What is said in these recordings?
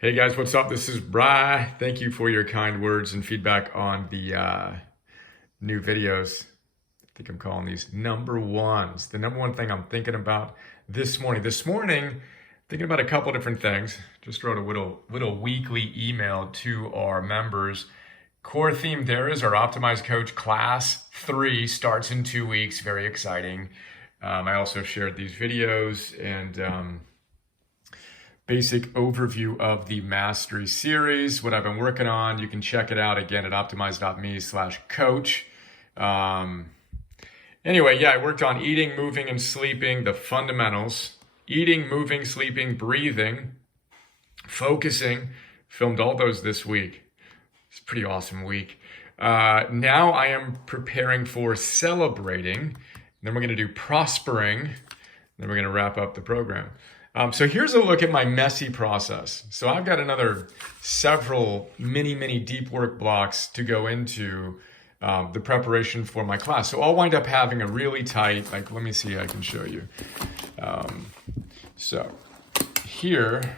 Hey guys, what's up? This is Bry. Thank you for your kind words and feedback on the new videos. I think I'm calling these number ones. The number one thing I'm thinking about this morning. This morning, thinking about a couple different things. Just wrote a little weekly email to our members. Core theme there is our Optimized Coach Class 3 starts in 2 weeks. Very exciting. I also shared these videos and basic overview of the Mastery series, what I've been working on. You can check it out again at optimize.me/coach. Anyway, I worked on eating, moving, and sleeping, the fundamentals. Eating, moving, sleeping, breathing, focusing. Filmed all those this week. It's a pretty awesome week. Now I am preparing for celebrating. Then we're going to do prospering. Then we're going to wrap up the program. So here's a look at my messy process. So I've got another several mini deep work blocks to go into the preparation for my class. So I'll wind up having a really tight, let me see, I can show you. So here,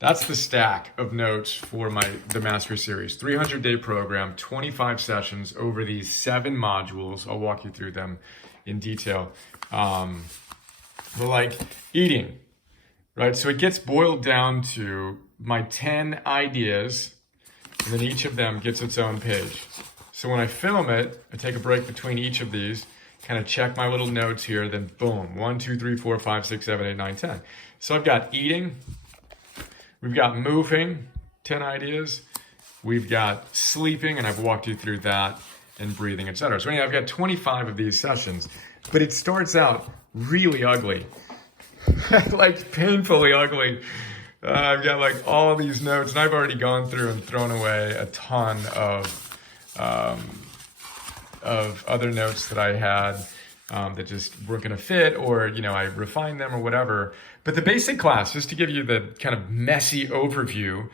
that's the stack of notes for the Mastery Series. 300-day program, 25 sessions over these 7 modules. I'll walk you through them in detail. But eating, right? So it gets boiled down to my 10 ideas, and then each of them gets its own page. So when I film it, I take a break between each of these, kind of check my little notes here, then boom, 1, 2, 3, 4, 5, 6, 7, 8, 9, 10. So I've got eating, we've got moving, 10 ideas, we've got sleeping, and I've walked you through that, and breathing, etc. So anyway, I've got 25 of these sessions, but it starts out really ugly, painfully ugly. I've got all these notes, and I've already gone through and thrown away a ton of other notes that I had that just weren't going to fit, or I refined them or whatever. But the basic class, just to give you the kind of messy overview,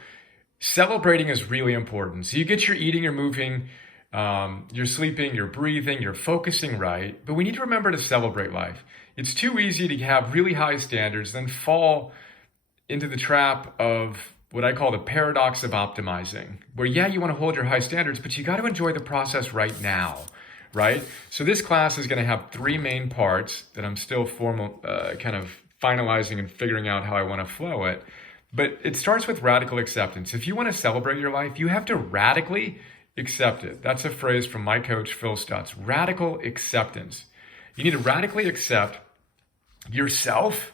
celebrating is really important. So you get your eating, your moving, you're sleeping, you're breathing, you're focusing right, but we need to remember to celebrate life. It's too easy to have really high standards, then fall into the trap of what I call the paradox of optimizing, where you want to hold your high standards, but you got to enjoy the process right now, right? So this class is going to have 3 main parts that I'm still kind of finalizing and figuring out how I want to flow it. But it starts with radical acceptance. If you want to celebrate your life, you have to radically accept it. That's a phrase from my coach, Phil Stutz. Radical acceptance. You need to radically accept yourself,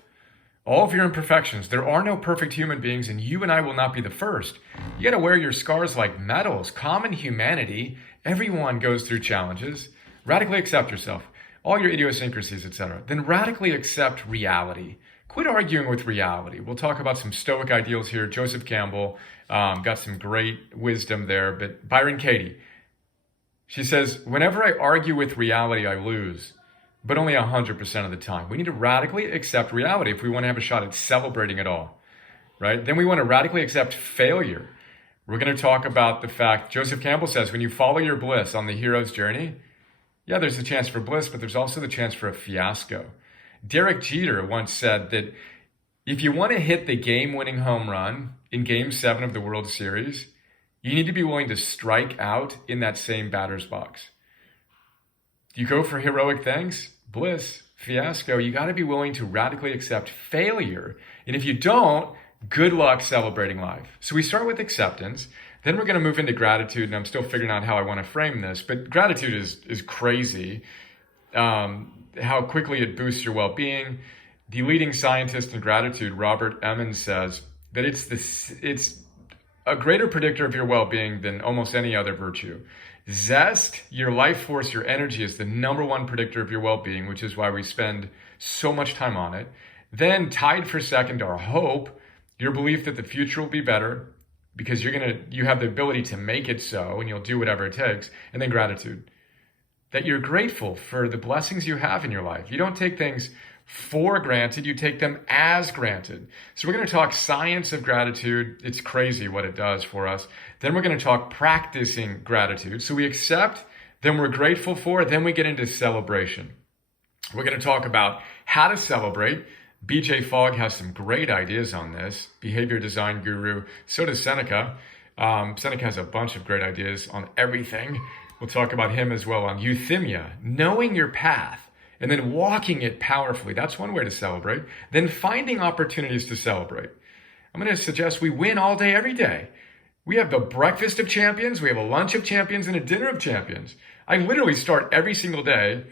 all of your imperfections. There are no perfect human beings, and you and I will not be the first. You got to wear your scars like medals. Common humanity. Everyone goes through challenges. Radically accept yourself, all your idiosyncrasies, etc. Then radically accept reality. Quit arguing with reality. We'll talk about some Stoic ideals here. Joseph Campbell got some great wisdom there. But Byron Katie, she says, whenever I argue with reality, I lose, but only 100% of the time. We need to radically accept reality if we want to have a shot at celebrating it all, right? Then we want to radically accept failure. We're going to talk about the fact, Joseph Campbell says, when you follow your bliss on the hero's journey, there's a chance for bliss, but there's also the chance for a fiasco. Derek Jeter once said that if you want to hit the game-winning home run in Game 7 of the World Series, you need to be willing to strike out in that same batter's box. You go for heroic things, bliss, fiasco, you got to be willing to radically accept failure. And if you don't, good luck celebrating life. So we start with acceptance, then we're going to move into gratitude, and I'm still figuring out how I want to frame this, but gratitude is crazy. How quickly it boosts your well-being. The leading scientist in gratitude, Robert Emmons, says that it's a greater predictor of your well-being than almost any other virtue. Zest, your life force, your energy is the number 1 predictor of your well-being, which is why we spend so much time on it. Then tied for second are hope, your belief that the future will be better because you have the ability to make it so, and you'll do whatever it takes. And then gratitude, that you're grateful for the blessings you have in your life. You don't take things for granted, you take them as granted. So we're going to talk science of gratitude. It's crazy what it does for us. Then we're going to talk practicing gratitude. So we accept, then we're grateful for, then we get into celebration. We're going to talk about how to celebrate, BJ Fogg has some great ideas on this, behavior design guru. So does Seneca. Seneca has a bunch of great ideas on everything. We'll talk about him as well on euthymia, knowing your path, and then walking it powerfully. That's one way to celebrate. Then finding opportunities to celebrate. I'm going to suggest we win all day, every day. We have the breakfast of champions, we have a lunch of champions, and a dinner of champions. I literally start every single day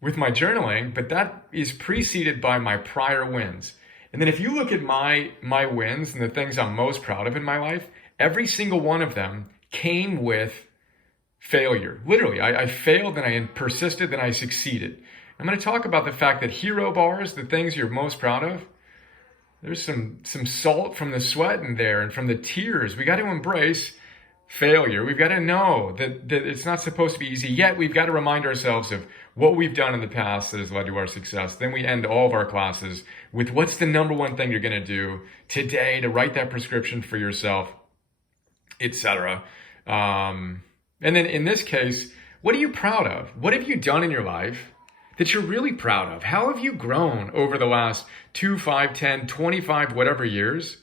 with my journaling, but that is preceded by my prior wins. And then if you look at my wins and the things I'm most proud of in my life, every single one of them came with failure. Literally, I failed, then I persisted, then I succeeded. I'm going to talk about the fact that hero bars, the things you're most proud of, there's some salt from the sweat in there and from the tears. We got to embrace failure. We've got to know that it's not supposed to be easy, yet we've got to remind ourselves of what we've done in the past that has led to our success. Then we end all of our classes with what's the number one thing you're going to do today to write that prescription for yourself, etc. And then in this case, what are you proud of? What have you done in your life that you're really proud of? How have you grown over the last 2, 5, 10, 25, whatever years?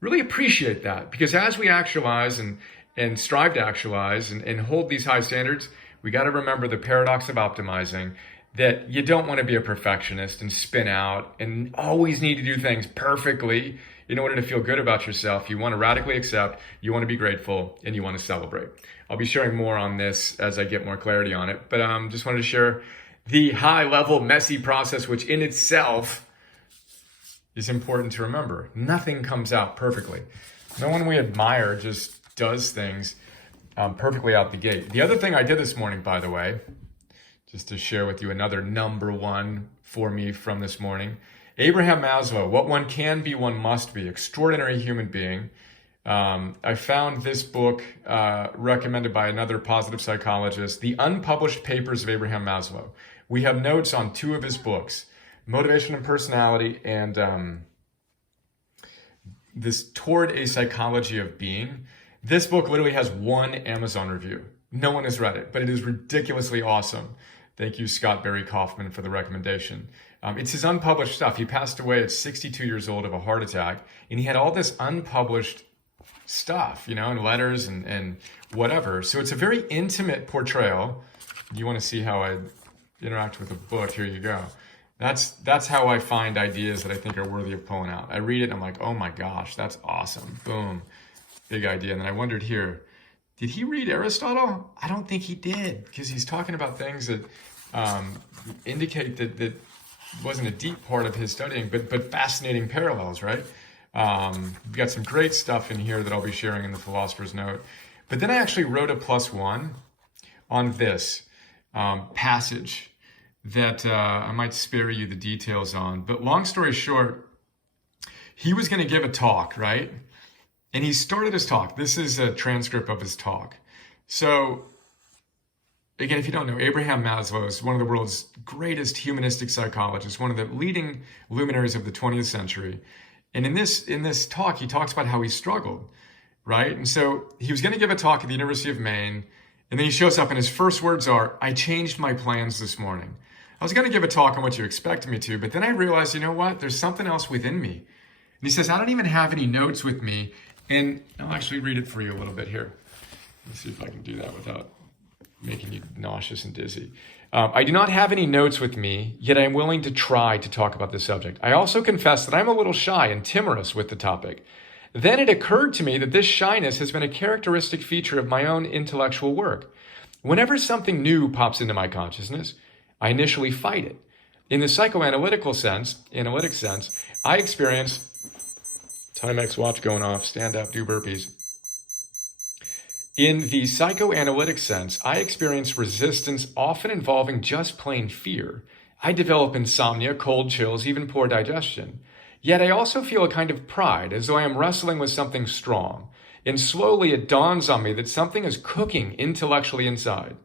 Really appreciate that, because as we actualize and strive to actualize and hold these high standards, we got to remember the paradox of optimizing, that you don't want to be a perfectionist and spin out and always need to do things perfectly in order to feel good about yourself. You want to radically accept, you want to be grateful, and you want to celebrate. I'll be sharing more on this as I get more clarity on it, but just wanted to share the high-level, messy process, which in itself is important to remember. Nothing comes out perfectly. No one we admire just does things perfectly out the gate. The other thing I did this morning, by the way, just to share with you another number one for me from this morning, Abraham Maslow, what one can be, one must be, extraordinary human being. I found this book recommended by another positive psychologist, The Unpublished Papers of Abraham Maslow. We have notes on 2 of his books, Motivation and Personality and this Toward a Psychology of Being. This book literally has 1 Amazon review. No one has read it, but it is ridiculously awesome. Thank you, Scott Barry Kaufman, for the recommendation. It's his unpublished stuff. He passed away at 62 years old of a heart attack, and he had all this unpublished stuff, and letters and whatever. So it's a very intimate portrayal. You want to see how I interact with a book? Here you go. That's how I find ideas that I think are worthy of pulling out. I read it and I'm like, oh my gosh, that's awesome. Boom. Big idea. And then I wondered here, did he read Aristotle? I don't think he did, because he's talking about things that indicate that wasn't a deep part of his studying, but fascinating parallels, right? We've got some great stuff in here that I'll be sharing in the Philosopher's Note. But then I actually wrote a +1 on this passage that I might spare you the details on. But long story short, he was going to give a talk, right? And he started his talk. This is a transcript of his talk. So again, if you don't know, Abraham Maslow is one of the world's greatest humanistic psychologists, one of the leading luminaries of the 20th century. And in this talk, he talks about how he struggled, right? And so he was going to give a talk at the University of Maine, and then he shows up and his first words are, "I changed my plans this morning. I was going to give a talk on what you expected me to, but then I realized, you know what? There's something else within me." And he says, "I don't even have any notes with me." And I'll actually read it for you a little bit here. Let's see if I can do that without making you nauseous and dizzy. "I do not have any notes with me, yet I am willing to try to talk about this subject. I also confess that I'm a little shy and timorous with the topic. Then it occurred to me that this shyness has been a characteristic feature of my own intellectual work. Whenever something new pops into my consciousness, I initially fight it. In the analytic sense, I experience..." Timex watch going off, stand up, do burpees. "In the psychoanalytic sense, I experience resistance often involving just plain fear. I develop insomnia, cold chills, even poor digestion. Yet I also feel a kind of pride, as though I am wrestling with something strong. And slowly it dawns on me that something is cooking intellectually inside.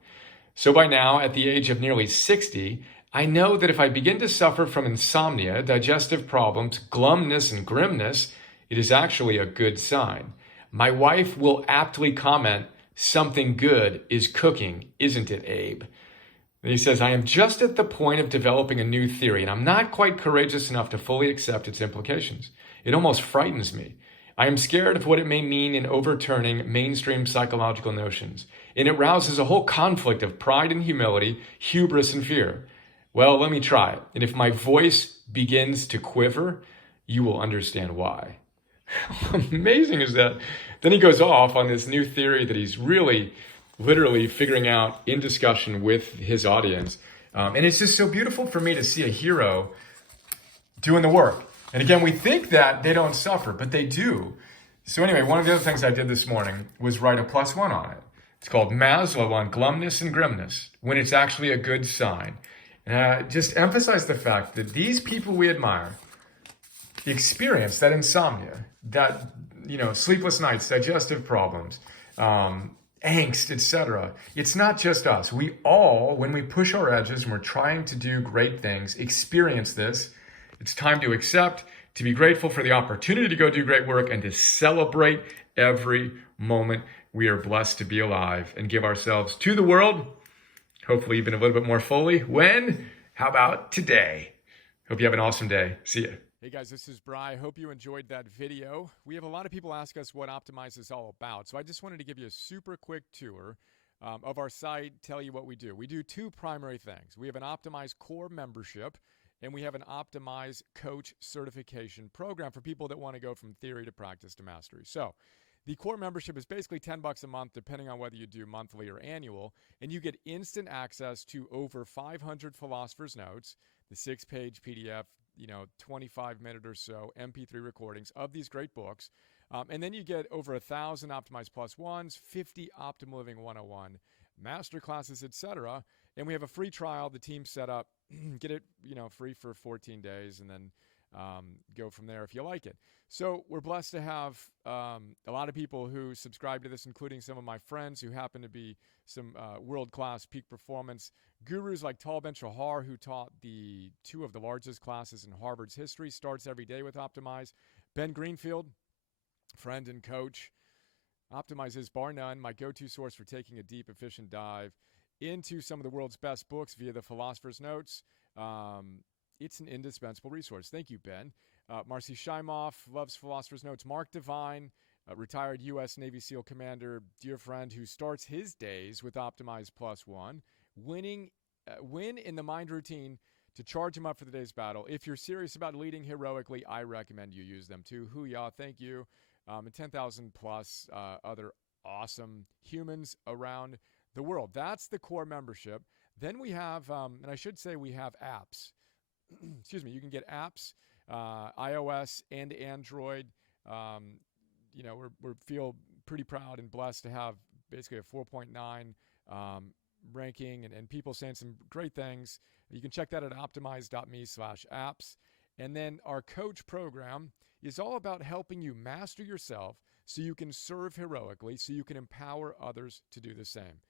So by now, at the age of nearly 60, I know that if I begin to suffer from insomnia, digestive problems, glumness, and grimness, it is actually a good sign. My wife will aptly comment, 'Something good is cooking, isn't it, Abe?'" And he says, I am just at the point of developing a new theory, and I'm not quite courageous enough to fully accept its implications. It almost frightens me. I am scared of what it may mean in overturning mainstream psychological notions, and it rouses a whole conflict of pride and humility, hubris and fear. Well, let me try it, and if my voice begins to quiver, you will understand why. How amazing is that? Then he goes off on this new theory that he's really literally figuring out in discussion with his audience. And it's just so beautiful for me to see a hero doing the work. And again, we think that they don't suffer, but they do. So anyway, one of the other things I did this morning was write a +1 on it. It's called Maslow on glumness and grimness, when it's actually a good sign. And just emphasize the fact that these people we admire experience that insomnia, that sleepless nights, digestive problems, angst, etc. It's not just us. We all, when we push our edges and we're trying to do great things, experience this. It's time to accept, to be grateful for the opportunity to go do great work, and to celebrate every moment we are blessed to be alive and give ourselves to the world, hopefully even a little bit more fully. When? How about today? Hope you have an awesome day. See ya. Hey guys, this is Bri. Hope you enjoyed that video. We have a lot of people ask us what Optimize is all about, so I just wanted to give you a super quick tour of our site, tell you what we do. We do two primary things. We have an Optimize core membership, and we have an Optimize coach certification program for people that want to go from theory to practice to mastery. So the core membership is basically $10 a month, depending on whether you do monthly or annual, and you get instant access to over 500 philosophers' notes, the 6-page PDF, 25-minute or so MP3 recordings of these great books. And then you get over 1,000 Optimize +1s, 50 Optimal Living 101 masterclasses, etc. And we have a free trial the team set up. Get it, free for 14 days, and then go from there if you like it. So we're blessed to have a lot of people who subscribe to this, including some of my friends who happen to be some world-class peak performance gurus like Tal Ben-Shahar, who taught the two of the largest classes in Harvard's history, starts every day with Optimize. Ben Greenfield, friend and coach. Optimize is, bar none, my go-to source for taking a deep, efficient dive into some of the world's best books via the Philosopher's Notes. It's an indispensable resource. Thank you, Ben. Marcy Shimoff loves Philosopher's Notes. Mark Devine, retired U.S. Navy SEAL commander, dear friend, who starts his days with Optimize +1. Win in the mind routine to charge him up for the day's battle. If you're serious about leading heroically, I recommend you use them too. Hoo-yah, thank you. And 10,000 plus other awesome humans around the world. That's the core membership. Then we have, and I should say we have apps. Excuse me, you can get apps, iOS and Android. We feel pretty proud and blessed to have basically a 4.9 ranking and people saying some great things. You can check that at optimize.me/apps. And then our coach program is all about helping you master yourself so you can serve heroically, so you can empower others to do the same.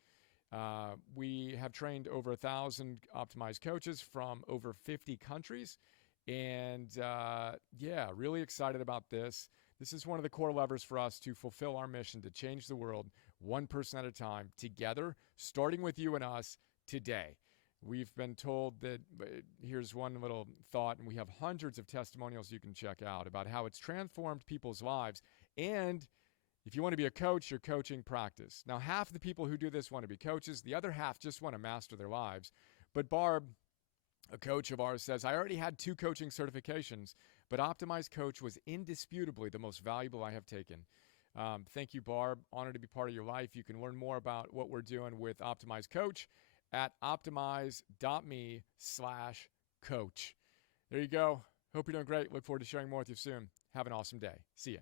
We have trained over 1,000 Optimize coaches from over 50 countries. And really excited about this. This is one of the core levers for us to fulfill our mission to change the world one person at a time, together, starting with you and us today. We've been told that, here's one little thought, and we have hundreds of testimonials you can check out about how it's transformed people's lives. And if you want to be a coach, you're coaching practice. Now, half the people who do this want to be coaches. The other half just want to master their lives. But Barb, a coach of ours, says, I already had 2 coaching certifications, but Optimize Coach was indisputably the most valuable I have taken. Thank you, Barb. Honored to be part of your life. You can learn more about what we're doing with Optimize Coach at optimize.me/coach. There you go. Hope you're doing great. Look forward to sharing more with you soon. Have an awesome day. See ya.